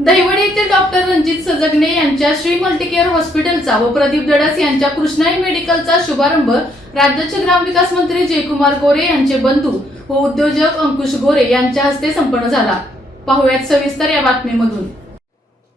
दहिवडी येथील डॉक्टर रणजित सजगने यांच्या श्री मल्टीकेअर हॉस्पिटलचा व प्रदीप दडस यांच्या कृष्णाई मेडिकलचा शुभारंभ राज्याचे ग्रामविकास मंत्री जयकुमार गोरे यांचे बंधू व उद्योजक अंकुश गोरे यांच्या हस्ते संपन्न झाला। पाहुयात सविस्तर या बातमीमधून।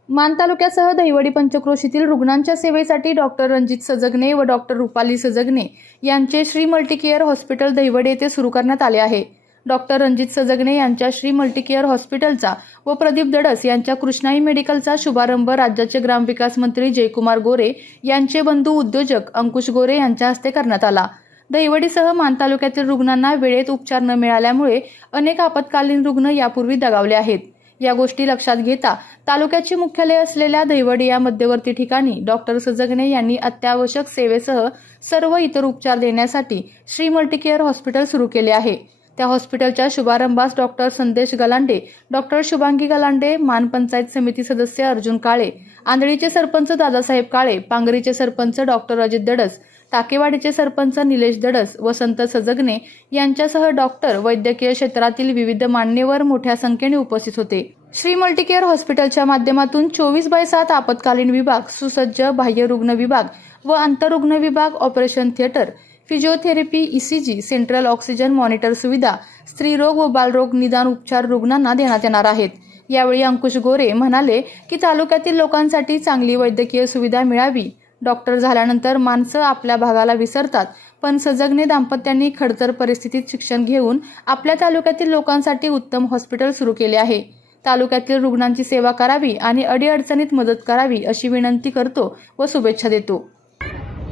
मान तालुक्यासह दहिवडी पंचक्रोशीतील रुग्णांच्या सेवेसाठी डॉक्टर रणजित सजगने व डॉक्टर रुपाली सजगने यांचे श्री मल्टीकेअर हॉस्पिटल दहिवडी येथे सुरू करण्यात आले आहे। डॉक्टर रणजित सजगने यांच्या श्री मल्टीकेअर हॉस्पिटलचा व प्रदीप दडस यांच्या कृष्णाई मेडिकलचा शुभारंभ राज्याचे ग्रामविकास मंत्री जयकुमार गोरे यांचे बंधू उद्योजक अंकुश गोरे यांच्या हस्ते करण्यात आला। दहिवडीसह मान तालुक्यातील रुग्णांना वेळेत उपचार न मिळाल्यामुळे अनेक आपत्कालीन रुग्ण यापूर्वी दगावले आहेत। या गोष्टी लक्षात घेता तालुक्याचे मुख्यालय असलेल्या दहिवडी या मध्यवर्ती ठिकाणी डॉक्टर सजगने यांनी अत्यावश्यक सेवेसह सर्व इतर उपचार देण्यासाठी श्री मल्टीकेअर हॉस्पिटल सुरू केले आहे। त्या हॉस्पिटलच्या शुभारंभास डॉक्टर संदेश गलांडे, डॉक्टर शुभांगी गलांडे, मान पंचायत समिती सदस्य अर्जुन काळे, आंधळीचे सरपंच दादासाहेब काळे, पांगरीचे सरपंच डॉक्टर अजित दडस, टाकेवाडीचे सरपंच निलेश दडस, वसंत सजगने यांच्यासह डॉक्टर, वैद्यकीय क्षेत्रातील विविध मान्यवर मोठ्या संख्येने उपस्थित होते। श्री मल्टीकेअर हॉस्पिटलच्या माध्यमातून 24/7 आपत्कालीन विभाग, सुसज्ज बाह्य रुग्ण विभाग व आंतररुग्ण विभाग, operation theatre, physiotherapy, ECG, central oxygen monitor सुविधा, स्त्रीरोग व बालरोग निदान उपचार रुग्णांना देण्यात येणार आहेत। यावेळी अंकुश गोरे म्हणाले की तालुक्यातील लोकांसाठी चांगली वैद्यकीय सुविधा मिळावी। डॉक्टर झाल्यानंतर माणसं आपल्या भागाला विसरतात, पण सजगने दाम्पत्यांनी खडतर परिस्थितीत शिक्षण घेऊन आपल्या तालुक्यातील लोकांसाठी उत्तम हॉस्पिटल सुरू केले आहे। तालुक्यातील रुग्णांची सेवा करावी आणि अडीअडचणीत मदत करावी अशी विनंती करतो व शुभेच्छा देतो।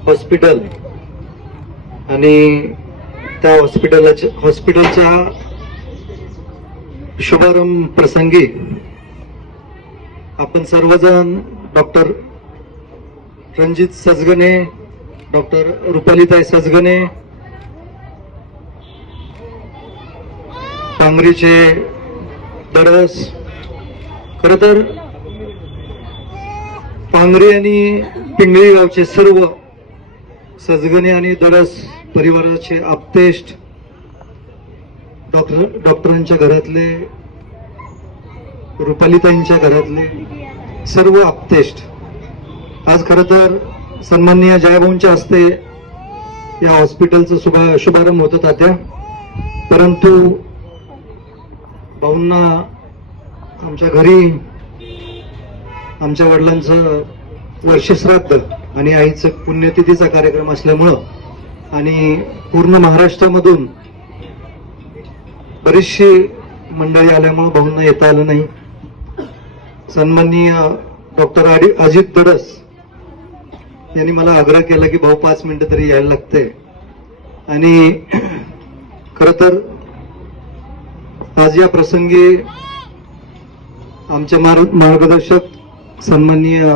हॉस्पिटल आणि त्या हॉस्पिटलच्या शुभारंभ प्रसंगी आपण सर्वजण डॉक्टर रणजित सजगने, डॉक्टर रुपालीताई सजगने, पांगरीचे दडस, खरं तर पांगरी आणि पिंगळी गावचे सर्व सजगने आणि दडस परिवाराचे आप्तेष्ट, डॉक्टरांच्या घरातले, रुपालीताईंच्या घरातले सर्व आप्तेष्ट आज खरं तर सन्माननीय जयभाऊंच्या हस्ते या हॉस्पिटलचा शुभारंभ होत होता, परंतु भाऊंना आमच्या घरी आमच्या वडिलांचं वर्षश्राद्ध आणि आईचं पुण्यतिथीचा कार्यक्रम असल्यामुळं आणि पूर्ण महाराष्ट्रामधून बरीचशी मंडळी आल्यामुळं भाऊंना येता आलं नाही। सन्माननीय डॉक्टर अजित दडस यांनी मला आग्रह केला की भाऊ 5 मिनिटं तरी यायला लागते, आणि खरं तर आज या प्रसंगी आमचे मार्गदर्शक सन्माननीय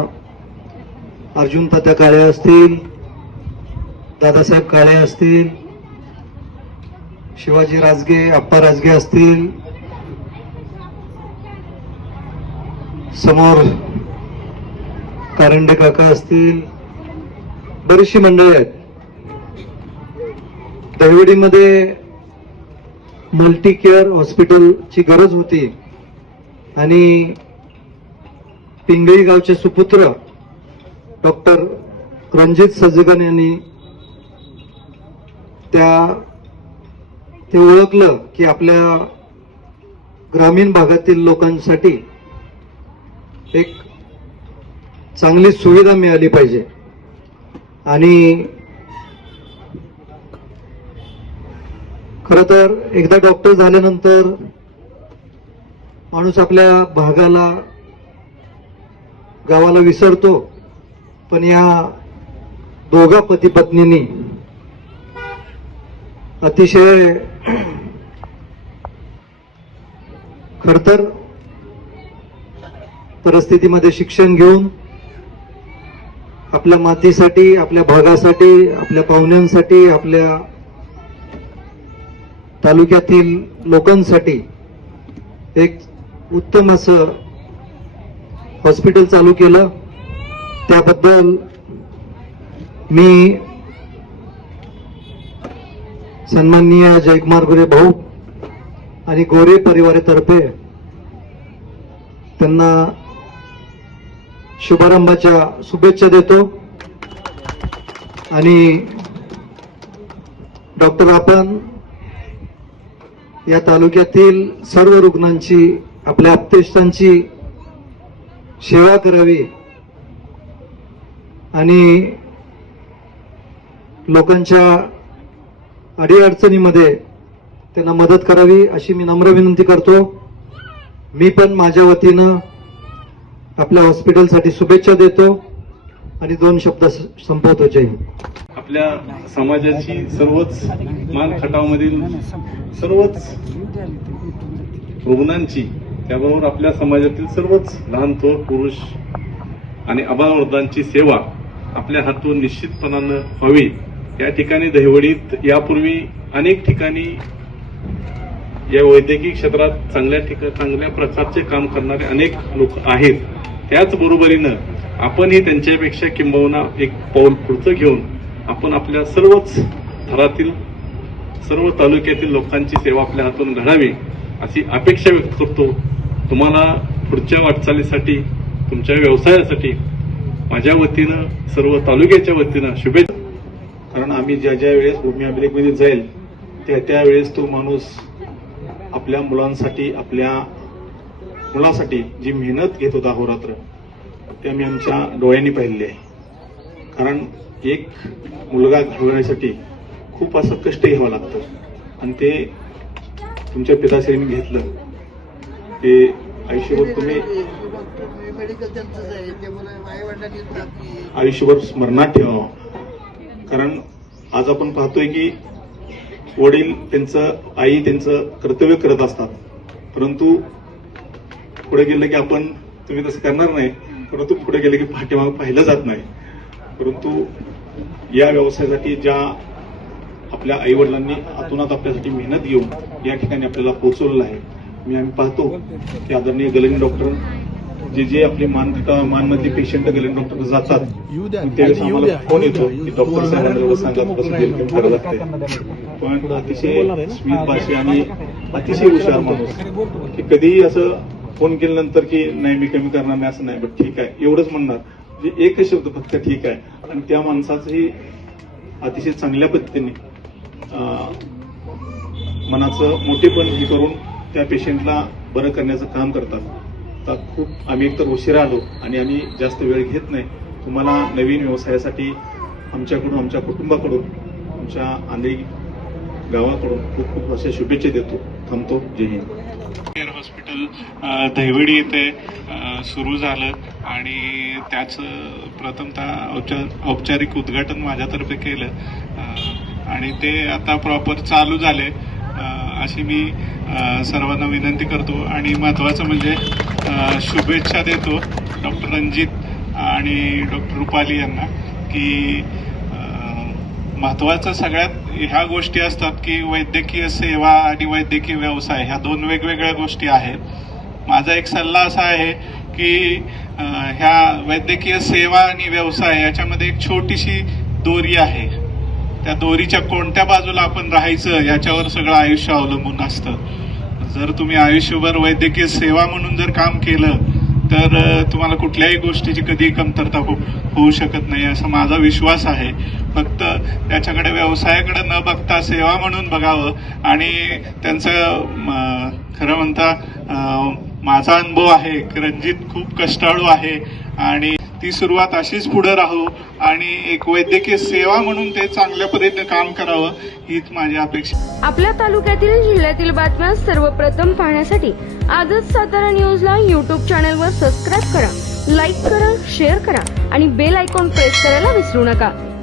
अर्जुन तात्या काळे असतील, दादासाहेब काळे असतील, शिवाजी राजगे, अप्पा राजगे असतील, समोर कारंडे काका असतील, बरीचशी मंडळी आहेत। दहिवडीमध्ये मल्टीकेअर हॉस्पिटलची गरज होती आणि पिंगळी गावचे सुपुत्र डॉक्टर रणजित सजगन यांनी ते ओळखलं की आपल्या ग्रामीण भागातील लोकांसाठी एक चांगली सुविधा मिळाली पाहिजे, आणि खरं तर एकदा डॉक्टर झाल्यानंतर माणूस आपल्या भागाला, गावाला विसरतो, पण या दोघा पती पत्नींनी अतिशय खडतर परिस्थितीमध्ये शिक्षण घेऊन आपल्या मातीसाठी, आपल्या भागासाठी, आपल्या पाहुण्यांसाठी, आपल्या तालुक्यातील लोकांसाठी एक उत्तम असं हॉस्पिटल चालू केलं। त्याबद्दल मी सन्माननीय जयकुमार गोरे भाऊ आणि गोरे परिवारातर्फे त्यांना शुभारंभाच्या शुभेच्छा देतो. आणि डॉक्टर, आपण या तालुक्यातील सर्व रुग्णांची, आपल्या आप्तेष्टांची सेवा करावी आणि लोकांच्या अडीअडचणीमध्ये त्यांना मदत करावी अशी मी नम्र विनंती करतो. मी पण माझ्या वतीनं आपल्या हॉस्पिटलसाठी शुभेच्छा देतो आणि 2 शब्द संपवतो. जय हिंद. आपल्या समाजाची सर्वच मान खटावमधील सर्वच रुग्णांची, त्याबरोबर आपल्या समाजातील सर्वच लहान थोर पुरुष आणि अबालवृद्धांची सेवा आपल्या हातून निश्चितपणानं व्हावी. या ठिकाणी दहिवडीत यापूर्वी अनेक ठिकाणी या वैद्यकीय क्षेत्रात चांगल्या प्रकारचे काम करणारे अनेक लोक आहेत. त्याचबरोबरीनं आपणही त्यांच्यापेक्षा किंबहुना एक पाऊल पुढचं घेऊन आपण आपल्या सर्वच थरातील सर्व तालुक्यातील लोकांची सेवा आपल्या हातून घडावी अशी अपेक्षा व्यक्त करतो. तुम्हाला पुढच्या वाटचालीसाठी, तुमच्या व्यवसायासाठी माझ्या वतीनं, सर्व तालुक्याच्या वतीनं शुभेच्छा. कारण आम्ही ज्या ज्या वेळेस भूमी अभिलेखमध्ये जाईल त्या वेळेस तो माणूस आपल्या मुलांसाठी, आपल्या मुलासाठी जी मेहनत घेत होता अहोरात्र, ते आम्ही आमच्या डोळ्यांनी पाहिलेली आहे. कारण एक मुलगा घडवण्यासाठी खूप असं कष्ट घ्यावं लागतं आणि ते तुमच्या पिताश्रींनी घेतलं. ते आयुष्यभर तुम्ही आयुष्यभर स्मरणात ठेवावं. कारण आज आपण पाहतोय की वडील आई त्यांचं कर्तव्य करत असतात, परंतु पुढे गेलं की आपण तुम्ही तसं करणार नाही, परंतु पुढे गेलं की पाठीमागं पाहिलं जात नाही. परंतु या व्यवसायासाठी ज्या आपल्या आई वडिलांनी आतूनात आपल्यासाठी मेहनत घेऊन या ठिकाणी आपल्याला पोहोचवलेलं आहे. आम्ही पाहतो की आदरणीय गलनी डॉक्टर जे आपले मानमधले पेशंट गलनी डॉक्टर जातात त्यावेळेस आम्हाला फोन येतो की डॉक्टर साहेबांना सांगा कसं वेलकम करावं लागतंय. पण अतिशय स्मित भाषे आणि अतिशय हुशार माणूस की कधीही असं फोन केल्यानंतर की नाही मी कमी करणार नाही असं नाही, बट ठीक आहे एवढंच म्हणणार. म्हणजे एकच शब्द फक्त ठीक आहे. आणि त्या माणसाचंही अतिशय चांगल्या पद्धतीने मनाचं मोठेपण हे करून त्या पेशंटला बरं करण्याचं काम करतात. तर खूप आम्ही एकतर उशिरा आलो आणि आम्ही जास्त वेळ घेत नाही. तुम्हाला नवीन व्यवसायासाठी आमच्याकडून, आमच्या कुटुंबाकडून, आमच्या आंधळी गावाकडून खूप खूप अशा शुभेच्छा देतो. थांबतो. जय हिंद. हॉस्पिटल दहिवडी येथे सुरू झालं आणि त्याचं प्रथमतः औपचारिक उद्घाटन माझ्यातर्फे केलं आणि ते आता प्रॉपर चालू झाले अशी मी सर्वांना विनंती करतो. आणि महत्त्वाचं म्हणजे शुभेच्छा देतो डॉक्टर रणजित आणि डॉक्टर रुपाली यांना की महत्त्वाचं सगळ्यात ह्या गोष्टी असतात की वैद्यकीय सेवा आणि वैद्यकीय व्यवसाय ह्या 2 वेगवेगळ्या गोष्टी आहेत. माझा एक सल्ला असा आहे की ह्या वैद्यकीय सेवा आणि व्यवसाय याच्यामध्ये एक छोटीशी दोरी आहे. त्या दोरीच्या कोणत्या बाजूला आपण राहायचं याच्यावर सगळं आयुष्य अवलंबून असतं. जर तुम्ही आयुष्यभर वैद्यकीय सेवा म्हणून जर काम केलं तर तुम्हाला कुठल्याही गोष्टीची कधी कमतरता होऊ शकत नाही असा माझा विश्वास आहे. फक्त त्याच्याकडे व्यवसायाकडे न बघता सेवा म्हणून बघावं. आणि त्यांचं खरं म्हणता माझा अनुभव आहे की रणजित खूप कष्टाळू आहे आणि ती सुरुवात अशीच पुढे राहू आणि एक वैद्यकीय सेवा म्हणून ते चांगल्या पद्धतीने काम करावं हीच माझी अपेक्षा. आपल्या तालुक्यातील जिल्ह्यातील बातम्या सर्वप्रथम पाहण्यासाठी आजच सातारा न्यूजला YouTube चॅनलवर सबस्क्राईब करा, लाईक करा, शेअर करा आणि बेल आयकॉन प्रेस करायला विसरू नका.